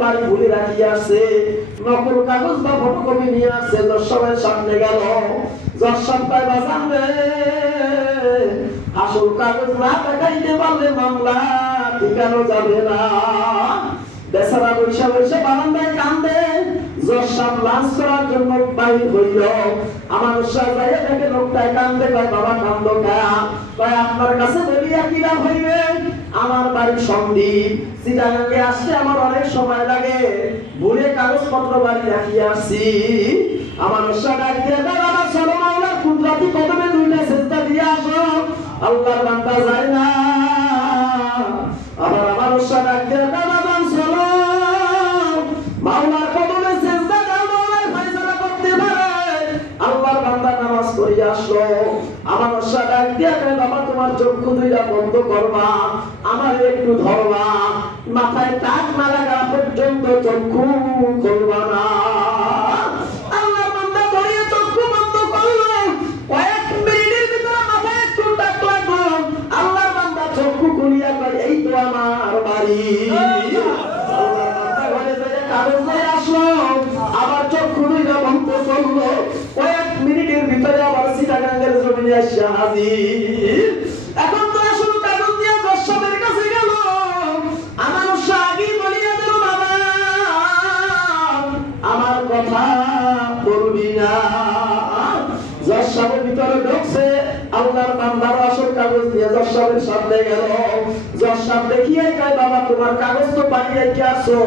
বাড়ি ভুলে রাখিয়ে আসছে, নকল কাগজ বা ফটোকপি নিয়ে আসছে, দর্শকের সামনে গেল। দর্শক পায় বাজান রে, আসল কাগজ না দেখাইতে পারলে মামলা ঠিকানো যাবে না। বেচারা বৈশা বৈশা বারান্দায় কান্দে। জর্সাব লাঞ্চ করার জন্য বাহির হইল। আমার সাজাইয়া দেখে লোকটায় কান্দে, কয় বাবা কান্দ কা? কয় আপনার কাছে বলিয়া কি লাভ হইবে? আমার বাড়ি সন্দ্বীপ, চিটাগাঙ্গে আসতে আমার অনেক সময় লাগে, ভুলে কাগজপত্র বাড়ি রাখিয়ে আসছি। আমার ডাক দিয়ে বাবা চলো মাওলার কুদরতি কদমে দুইটা সেজদা দিয়ে আসো। আল্লাহর বান্দা যায় না। আবার আমার ডাক দিয়ে বাবা চলো মাওলার কদমে সেজদা দাও, মাওলার ফয়সালা করতে পারে। আল্লাহর বান্দা নামাজ পড়ে আসলো। আমার ডাক দিয়ে বাবা তোমার চক্ষু দুইটা বন্ধ করবা, আমার একটু ধরবা, মাথায় টাক না লাগা পর্যন্ত চক্ষু খুলবা না। আল্লাহর বান্দা ধরিয়ে চক্ষু বন্ধ করলো। কয়েক মিনিটের ভিতরে মাথায় একটু টাক লাগলো। আল্লাহর বান্দা চক্ষু খুলিয়া কয় এই তো আমার বাড়ি। আবার চক্ষু দুইটা বন্ধ করলো। কয়েক মিনিটের ভিতরে আবার চিটাগাঙ্গের জমিনে এসে হাজির। এখন তো আসলে কাগজ দিয়ে দর্শকের কাছে গেল। আমার আগে বলিয়া দিল বাবা আমার কথা বলবি না। জর্সাবের ভিতরে ঢুকছে। আল্লাহর বান্দার আসল কাগজ দিয়ে জর্সাবের সামনে গেল। জর্সাব দেখিয়ে কয় বাবা তোমার কাগজ তো বাড়ি রেখে আসো,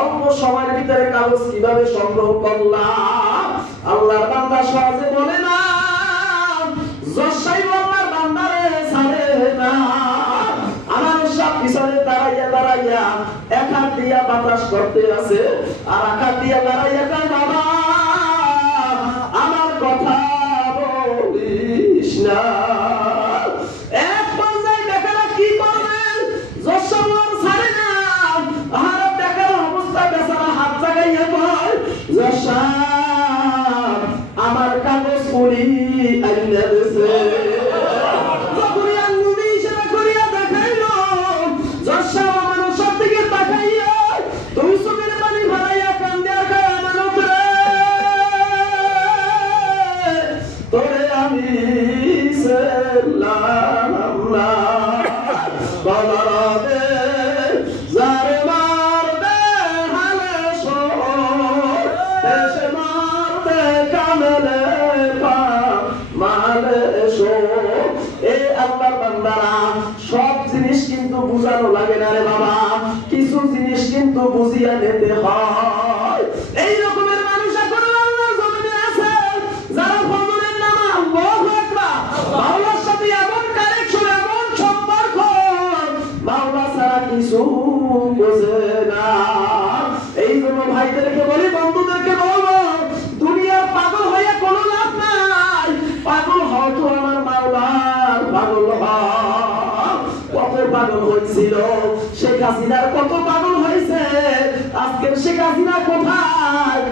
অল্প সময়ের ভিতরে কাগজ কিভাবে সংগ্রহ করলাম? আল্লাহর বান্দা সহজে বলে না। জর্সাই আল্লাহর বান্দারে ছাড়ে না। আমার সব পিছনে দাঁড়াইয়া দাঁড়াইয়া এক হাত দিয়া বাতাস করতে আছে, আর এক হাত দিয়া দাঁড়াইয়া কয় বাবা আমার কথা বলিস না। এক পর্যায়ে বেকারা কি করবেন? জর্সার ছাড়ে না। আর বেকার অবস্থা বেচারা হাত জাগাইয়া কয় জর্সাব আমার কাগজ পড়ি আইনা দেছে। সব জিনিস কিন্তু বুঝানো লাগে না রে বাবা, কিছু জিনিস কিন্তু বুঝিয়া নিতে হয়। এই রকমের মানুষ এখন আল্লাহর জমিনে আছে, যারা ফজরের নামাজ আল্লাহু আকবার, মাওলার সাথে এমন কানেকশন, এমন সম্পর্ক, মাওলা ছাড়া কিছু বোঝে না। এই জন্য ভাইদেরকে বলি, বন্ধুদেরকে বলবো, দুনিয়ার পাগল হয়ে কোনো লাভ নাই। পাগল হয়তো আমার মাওলার পাগল হয়। কত পাগল হয়েছিল শেখ হাসিনার, কত পাগল হয়েছে। আজকের শেখ হাসিনা কোথায়?